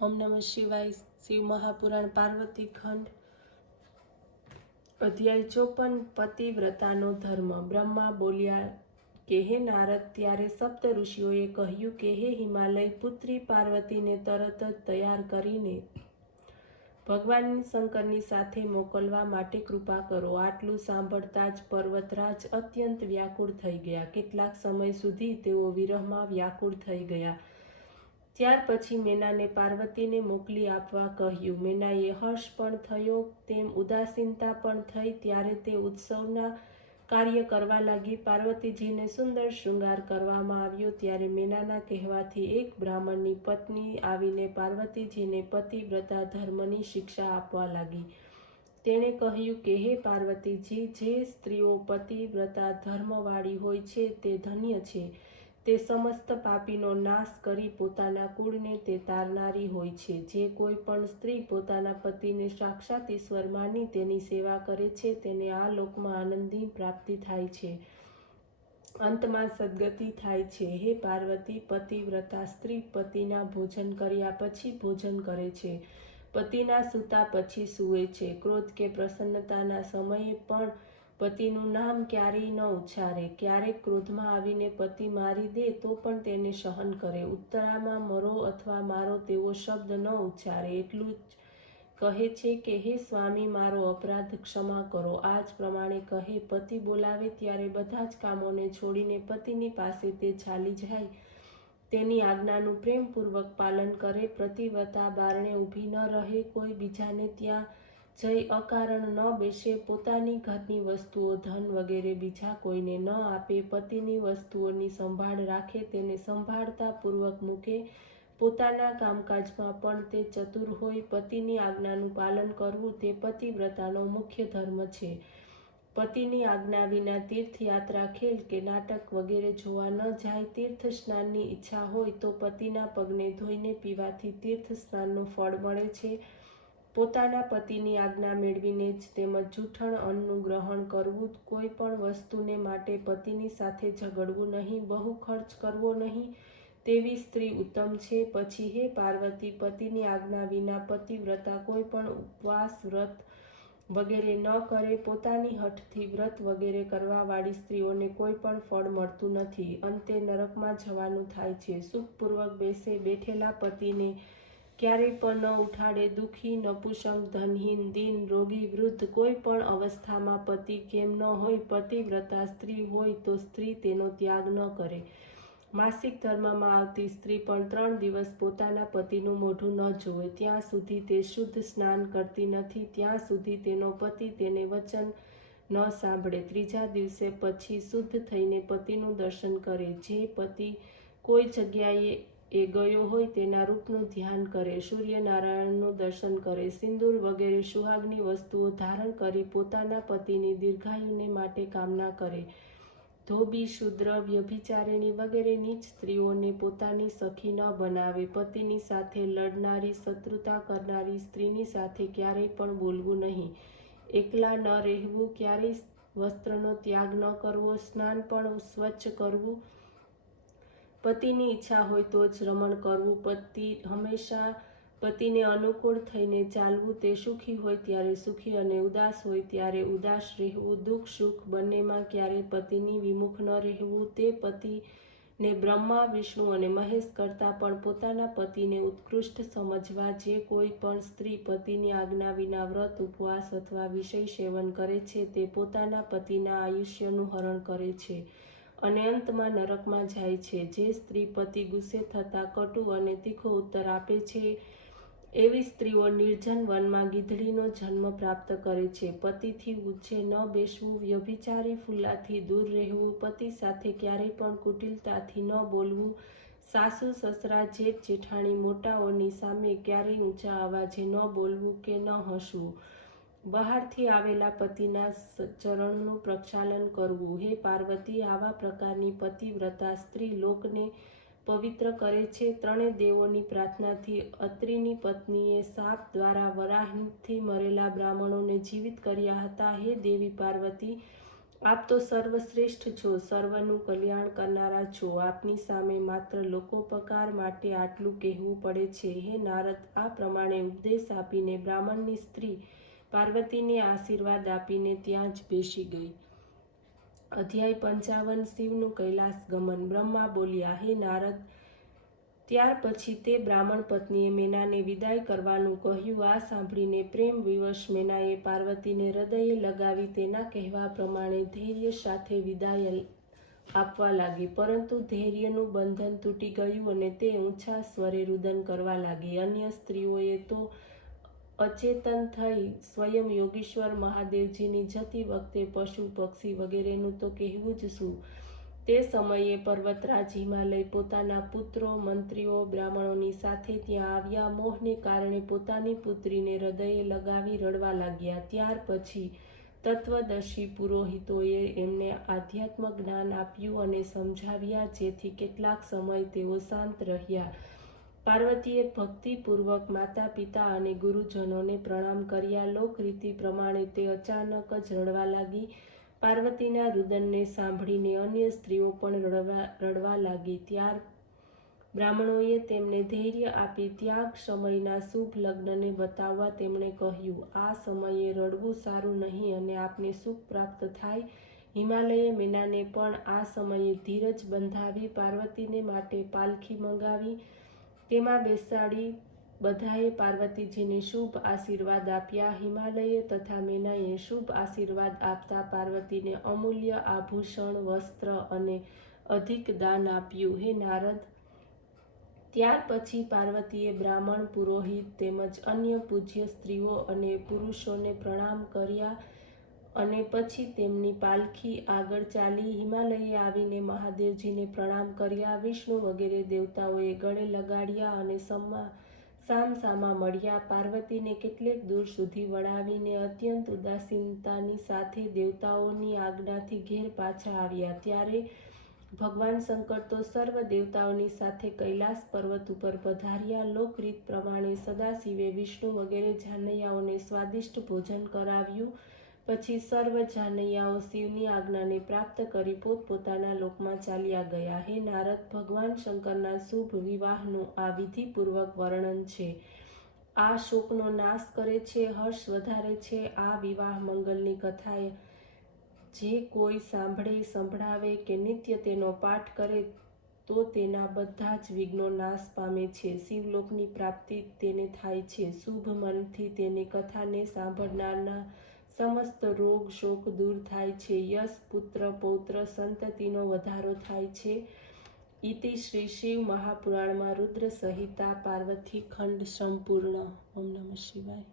ओम नमः शिवाय। शिव महापुराण पार्वती खंड अध्याय 54 पतिव्रतानो धर्म। ब्रह्मा बोल्या કે હે નારદ, ત્યારે સપ્ત ઋષિઓએ કહ્યું કે હે હિમાલય પુત્રી પાર્વતીને તરત જ તૈયાર કરીને ભગવાન શંકરની સાથે મોકલવા માટે કૃપા કરો। આટલું સાંભળતા જ પર્વતરાજ અત્યંત વ્યાકુળ થઈ ગયા। કેટલાક સમય સુધી તેઓ વિરહમાં વ્યાકુળ થઈ ગયા। ત્યાર પછી મેનાને પાર્વતીને મોકલી આપવા કહ્યું। મેનાએ હર્ષ પણ થયો તેમ ઉદાસીનતા પણ થઈ। ત્યારે તે ઉત્સવના કાર્ય કરવા લાગી। પાર્વતીજીને સુંદર શૃંગાર કરવામાં આવ્યો। ત્યારે મેનાના કહેવાથી એક બ્રાહ્મણની પત્ની આવીને પાર્વતીજીને પતિવ્રતા ધર્મની શિક્ષા આપવા લાગી। તેણે કહ્યું કે હે પાર્વતીજી, જે સ્ત્રીઓ પતિવ્રતા ધર્મવાળી હોય છે તે ધન્ય છે। તે સમસ્ત પાપીનો નાશ કરી પોતાના કુળને તે તારનારી હોય છે। જે કોઈ પણ સ્ત્રી પોતાના પતિને સાક્ષાત ઈશ્વર માની તેની સેવા કરે છે તેને આ લોકમાં આનંદની પ્રાપ્તિ થાય છે, અંતમાં સદગતિ થાય છે। હે પાર્વતી, પતિવ્રતા સ્ત્રી પતિના ભોજન કર્યા પછી ભોજન કરે છે, પતિના સૂતા પછી સૂવે છે, ક્રોધ કે પ્રસન્નતાના સમયે પણ પતિનું નામ ક્યારેય ન ઉચ્ચારે। ક્યારેક ક્રોધમાં આવીને પતિ મારી દે તો પણ તેને સહન કરે। ઉત્તરામાં મરો અથવા મારો તેવો શબ્દ ન ઉચ્ચારે। એટલું જ કહે છે કે હે સ્વામી, મારો અપરાધ ક્ષમા કરો। આ જ પ્રમાણે કહે। પતિ બોલાવે ત્યારે બધા જ કામોને છોડીને પતિની પાસે તે ચાલી જાય। તેની આજ્ઞાનું પ્રેમપૂર્વક પાલન કરે। પતિવ્રતા બારણે ઊભી ન રહે, કોઈ બીજાને ત્યાં જઈ અકારણ ન બેસે, પોતાની ઘરની વસ્તુઓ ધન વગેરે બીજા કોઈને ન આપે, પતિની વસ્તુઓની સંભાળ રાખે, તેને સંભાળતા પૂર્વક મૂકે। પોતાના કામકાજમાં પણ તે ચતુર હોય। પતિની આજ્ઞાનું પાલન કરવું તે પતિવ્રતાનો મુખ્ય ધર્મ છે। પતિની આજ્ઞા વિના તીર્થયાત્રા, ખેલ કે નાટક વગેરે જોવા ન જાય। તીર્થ સ્નાનની ઈચ્છા હોય તો પતિના પગને ધોઈને પીવાથી તીર્થ સ્નાનનું ફળ મળે છે। પોતાના પતિની આજ્ઞા મેળવીને જ તેમજ જૂઠણ અન્નનું ગ્રહણ કરવું। કોઈ પણ વસ્તુને માટે પતિની સાથે ઝઘડવું નહીં, બહુ ખર્ચ કરવો નહીં, તેવી સ્ત્રી ઉત્તમ છે। પછી હે પાર્વતી, પતિની આજ્ઞા વિના પતિવ્રતા કોઈ પણ ઉપવાસ, વ્રત વગેરે ન કરે। પોતાની હઠથી વ્રત વગેરે કરવાવાળી સ્ત્રીઓને કોઈ પણ ફળ મળતું નથી, અંતે નરકમાં જવાનું થાય છે। સુખપૂર્વક બેઠેલા પતિને ક્યારેય પણ ન ઉઠાડે। દુઃખી, નપુંસક, ધનહીન, દીન, રોગી, વૃદ્ધ કોઈ પણ અવસ્થામાં પતિ કેમ ન હોય, પતિવ્રતા સ્ત્રી હોય તો સ્ત્રી તેનો ત્યાગ ન કરે। માસિક ધર્મમાં આવતી સ્ત્રી પણ 3 દિવસ પોતાના પતિનું મોઢું ન જોવે, ત્યાં સુધી તે શુદ્ધ સ્નાન કરતી નથી, ત્યાં સુધી તેનો પતિ તેને વચન ન સાંભળે। 3જા દિવસે પછી શુદ્ધ થઈને પતિનું દર્શન કરે। જે પતિ કોઈ જગ્યાએ ગયો હોય તેના રૂપનું ધ્યાન કરે, સૂર્યનારાયણનું દર્શન કરે, સિંદૂર વગેરે સુહાગની વસ્તુઓ ધારણ કરી પોતાના પતિની દીર્ઘાયુને માટે કામના કરે। ધોબી, શૂદ્ર, વ્યભિચારિણી વગેરે નીચ સ્ત્રીઓને પોતાની સખી ન બનાવે। પતિની સાથે લડનારી, શત્રુતા કરનારી સ્ત્રીની સાથે ક્યારેય પણ બોલવું નહીં। એકલા ન રહેવું, ક્યારેય વસ્ત્રનો ત્યાગ ન કરવો, સ્નાન પણ સ્વચ્છ કરવું, પતિની ઈચ્છા હોય તો જ રમણ કરવું, હંમેશા પતિને અનુકૂળ થઈને ચાલવું, તે સુખી હોય ત્યારે સુખી અને ઉદાસ હોય ત્યારે ઉદાસ રહેવું, દુઃખ સુખ બંનેમાં ક્યારેય પતિની વિમુખ ન રહેવું, તે પતિને બ્રહ્મા, વિષ્ણુ અને મહેશ કરતાં પણ પોતાના પતિને ઉત્કૃષ્ટ સમજવા। જે કોઈ પણ સ્ત્રી પતિની આજ્ઞા વિના વ્રત, ઉપવાસ અથવા વિષય સેવન કરે છે તે પોતાના પતિના આયુષ્યનું હરણ કરે છે અને અંતમાં નરકમાં જાય છે। જે સ્ત્રી પતિ ગુસ્સે થતાં કટુ અને તીખો ઉત્તર આપે છે એવી સ્ત્રીઓ નિર્જન વનમાં ગીધડીનો જન્મ પ્રાપ્ત કરે છે। પતિથી ઊંચે ન બેસવું, વ્યભિચારી ફૂલાથી દૂર રહેવું, પતિ સાથે ક્યારેય પણ કુટિલતાથી ન બોલવું, સાસુ, સસરા, જેઠ, જેઠાણી, મોટાઓની સામે ક્યારેય ઊંચા અવાજે ન બોલવું કે ન હસવું, બહારથી આવેલા પતિના ચરણનું પ્રક્ષાલન કરવું। હે પાર્વતી, આવા પ્રકારની પતિવ્રતા સ્ત્રી લોકને પવિત્ર કરે છે। 3 દેવોની પ્રાર્થનાથી અત્રિની પત્નીએ શાપ દ્વારા વરાહથી મરેલા બ્રાહ્મણોને જીવિત કર્યા હતા। હે દેવી પાર્વતી, આપ તો સર્વશ્રેષ્ઠ છો, સર્વનું કલ્યાણ કરનારા છો. આપની સામે માત્ર લોકોપકાર માટે આટલું કહેવું પડે છે. હે નારદ, આ પ્રમાણે ઉપદેશ આપીને બ્રાહ્મણની સ્ત્રી પાર્વતીને આશીર્વાદ આપીને ત્યાં જ બેસી ગઈ. અધ્યાય 55 શિવનું કૈલાસ ગમન. બ્રહ્મા બોલ્યા, હે નારદ, ત્યાર પછી તે બ્રાહ્મણ પત્નીએ મેનાને વિદાય કરવાનું કહ્યું. આ સાંભળીને પ્રેમ વિવશ મેનાએ પાર્વતીને હૃદયે લગાવી તેના કહેવા પ્રમાણે ધૈર્ય સાથે વિદાય આપવા લાગી. પરંતુ ધૈર્યનું બંધન તૂટી ગયું અને તે ઊંચા સ્વરે રુદન કરવા લાગી. અન્ય સ્ત્રીઓએ તો અચેતન થઈ સ્વયં યોગીશ્વર મહાદેવજીની જતી વખતે પશુ પક્ષી વગેરેનું તો કહેવું જ શું. તે સમયે પર્વતરાજ હિમાલય પોતાના પુત્રો, મંત્રીઓ, બ્રાહ્મણોની સાથે ત્યાં આવ્યા. મોહને કારણે પોતાની પુત્રીને હૃદયે લગાવી રડવા લાગ્યા. ત્યાર પછી તત્વદર્શી પુરોહિતોએ એમને આધ્યાત્મ જ્ઞાન આપ્યું અને સમજાવ્યા, જેથી કેટલાક સમય તેઓ શાંત રહ્યા. પાર્વતીએ ભક્તિપૂર્વક માતા પિતા અને ગુરુજનોને પ્રણામ કર્યા. લોકરીતિ પ્રમાણે તે અચાનક જ રડવા લાગી. પાર્વતીના રુદનને સાંભળીને અન્ય સ્ત્રીઓ પણ રડવા લાગી. ત્યાર બ્રાહ્મણોએ તેમને ધૈર્ય આપી ત્યાગ સમયના શુભ લગ્નને બતાવવા તેમણે કહ્યું, આ સમયે રડવું સારું નહીં અને આપને સુખ પ્રાપ્ત થાય. હિમાલયે મેનાને પણ આ સમયે ધીરજ બંધાવી પાર્વતીને માટે પાલખી મંગાવી. તેમાં બેસાડી બધાએ પાર્વતીજીને શુભ આશીર્વાદ આપ્યા. હિમાલય તથા મેનાએ શુભ આશીર્વાદ આપતા પાર્વતીને અમૂલ્ય આભૂષણ, વસ્ત્ર અને અધિક દાન આપ્યું. હે નારદ, ત્યાર પછી પાર્વતીએ બ્રાહ્મણ, પુરોહિત તેમજ અન્ય પૂજ્ય સ્ત્રીઓ અને પુરુષોને પ્રણામ કર્યા અને પછી તેમની પાલખી આગળ ચાલી. હિમાલયે આવીને મહાદેવજીને પ્રણામ કર્યા. વિષ્ણુ વગેરે દેવતાઓએ ગળે લગાડ્યા અને સામસામા મળ્યા. પાર્વતીને કેટલેક દૂર સુધી વળાવીને અત્યંત ઉદાસીનતાની સાથે દેવતાઓની આજ્ઞાથી ઘેર પાછા આવ્યા. ત્યારે ભગવાન શંકર તો સર્વ દેવતાઓની સાથે કૈલાસ પર્વત ઉપર પધાર્યા. લોકરીત પ્રમાણે સદાશિવે વિષ્ણુ વગેરે જાનૈયાઓને સ્વાદિષ્ટ ભોજન કરાવ્યું. પછી સર્વ જાનૈયાઓ શિવની આજ્ઞાને પ્રાપ્ત કરી પોતપોતાના લોકમાં ચાલ્યા ગયા. હે નારદ, ભગવાન શંકરના શુભ વિવાહનું આ વિધિપૂર્વક વર્ણન છે. આ શોકનો નાશ કરે છે, હર્ષ વધારે છે. આ વિવાહ મંગલની કથા જે કોઈ સાંભળે, સંભળાવે કે નિત્ય તેનો પાઠ કરે તો તેના બધા જ વિઘ્નો નાશ પામે છે. શિવલોકની પ્રાપ્તિ તેને થાય છે. શુભ મનથી તેની કથાને સાંભળનારના સમસ્ત રોગ શોક દૂર થાય છે. યશ, પુત્ર, પૌત્ર, સંતતિનો વધારો થાય છે. ઇતિ શ્રી શિવ મહાપુરાણમાં રુદ્ર સંહિતા પાર્વતી ખંડ સંપૂર્ણ. ઓમ નમઃ શિવાય.